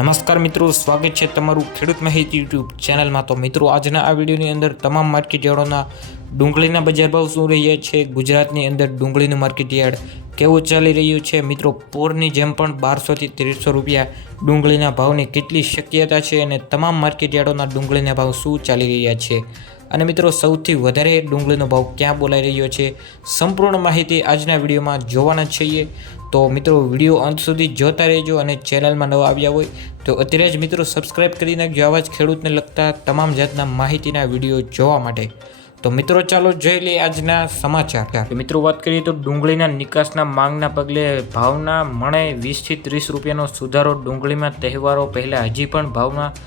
નમસ્કાર મિત્રો, સ્વાગત છે તમારું ખેડૂત માહિતી યુટ્યુબ ચેનલમાં। તો મિત્રો, આજના આ વિડીયોની અંદર તમામ માર્કેટ યાર્ડોના ડુંગળીના બજાર ભાવ શું રહ્યા છે, ગુજરાતની અંદર ડુંગળીનું માર્કેટ યાર્ડ કેવું ચાલી રહ્યું છે, મિત્રો પોરની જેમ પણ 1200 થી 1300 રૂપિયા ડુંગળીના ભાવની કેટલી શક્યતા છે અને તમામ માર્કેટ યાર્ડોના ડુંગળીના ભાવ શું ચાલી રહ્યા છે અને મિત્રો સૌથી વધારે ડુંગળીનો ભાવ ક્યાં બોલાઈ રહ્યો છે, સંપૂર્ણ માહિતી આજના વિડીયોમાં જોવાના છીએ। તો મિત્રો વિડીયો અંત સુધી જોતા રહેજો અને ચેનલમાં નવા આવ્યા હોય તો અત્યારે જ મિત્રો સબસ્ક્રાઇબ કરી નાખજો આવા જ ખેડૂતને લગતા તમામ જાતના માહિતીના વિડીયો જોવા માટે। તો મિત્રો ચાલો જોઈ લઈએ આજના સમાચાર। મિત્રો વાત કરીએ તો ડુંગળીના નિકાસના માંગના પગલે ભાવના મણે 20 થી 30 રૂપિયાનો સુધારો। ડુંગળીમાં તહેવારો પહેલાં હજી પણ ભાવમાં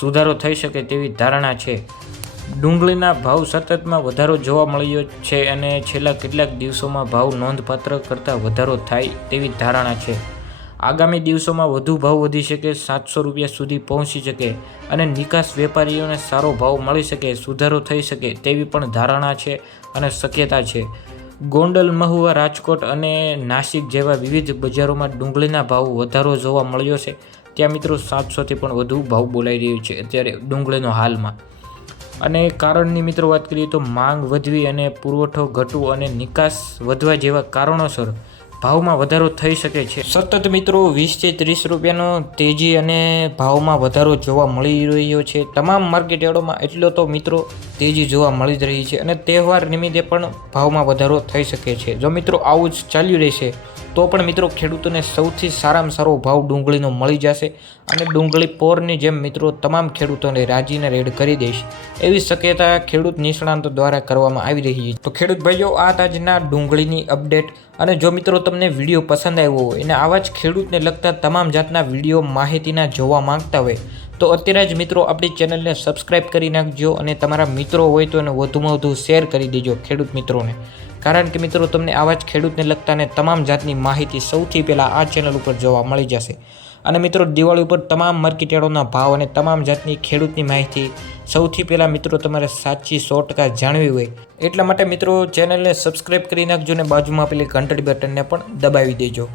સુધારો થઈ શકે તેવી ધારણા છે। ડુંગળીના ભાવ સતતમાં વધારો જોવા મળ્યો છે અને છેલ્લા કેટલાક દિવસોમાં ભાવ નોંધપાત્ર કરતાં વધારો થાય તેવી ધારણા છે। આગામી દિવસોમાં વધુ ભાવ વધી શકે, 700 રૂપિયા સુધી પહોંચી શકે અને નિકાસ વેપારીઓને સારો ભાવ મળી શકે, સુધારો થઈ શકે તેવી પણ ધારણા છે અને શક્યતા છે। ગોંડલ, મહુવા, રાજકોટ અને નાસિક જેવા વિવિધ બજારોમાં ડુંગળીના ભાવ વધારો જોવા મળ્યો છે। ત્યાં મિત્રો 700થી પણ વધુ ભાવ બોલાઈ રહ્યો છે અત્યારે ડુંગળીનો હાલમાં। અને કારણની મિત્રો વાત કરીએ તો માંગ વધવી અને પુરવઠો ઘટવું અને નિકાસ વધવા જેવા કારણોસર ભાવમાં વધારો થઈ શકે છે। સતત મિત્રો 20 થી 30 રૂપિયાનો તેજી અને ભાવમાં વધારો જોવા મળી રહ્યો છે તમામ માર્કેટ યાર્ડોમાં। એટલો તો મિત્રો તેજી જોવા મળી જ રહી છે અને તહેવાર નિમિત્તે પણ ભાવમાં વધારો થઈ શકે છે। જો મિત્રો આવું જ ચાલ્યું રહેશે તો પણ મિત્રો ખેડૂતોને સૌથી સારામાં સારો ભાવ ડુંગળીનો મળી જશે અને ડુંગળી પોરની જેમ મિત્રો તમામ ખેડૂતોને રાજીને રેડ કરી દેશે એવી શક્યતા ખેડૂત નિષ્ણાંતો દ્વારા કરવામાં આવી રહી છે। તો ખેડૂત ભાઈઓ, આ આજના ડુંગળીની અપડેટ। અને જો મિત્રો તમને વિડીયો પસંદ આવ્યો હોય અને આવા જ ખેડૂતને લગતા તમામ જાતના વિડીયો માહિતીના જોવા માંગતા હોય તો અત્યારે જ મિત્રો આપણી ચેનલને સબસ્ક્રાઇબ કરી નાખજો અને તમારા મિત્રો હોય તો એને વધુમાં વધુ શેર કરી દેજો ખેડૂત મિત્રોને। કારણ કે મિત્રો તમને આવા જ ખેડૂતને લગતાને તમામ જાતની માહિતી સૌથી પહેલાં આ ચેનલ ઉપર જોવા મળી જશે। અને મિત્રો દિવાળી ઉપર તમામ માર્કેટ યાર્ડોના ભાવ અને તમામ જાતની ખેડૂતની માહિતી સૌથી પહેલાં મિત્રો તમારે સાચી 100% જાણવી હોય એટલા માટે મિત્રો ચેનલને સબસ્ક્રાઇબ કરી નાખજો અને બાજુમાં આપેલી ઘંટડી બટનને પણ દબાવી દેજો।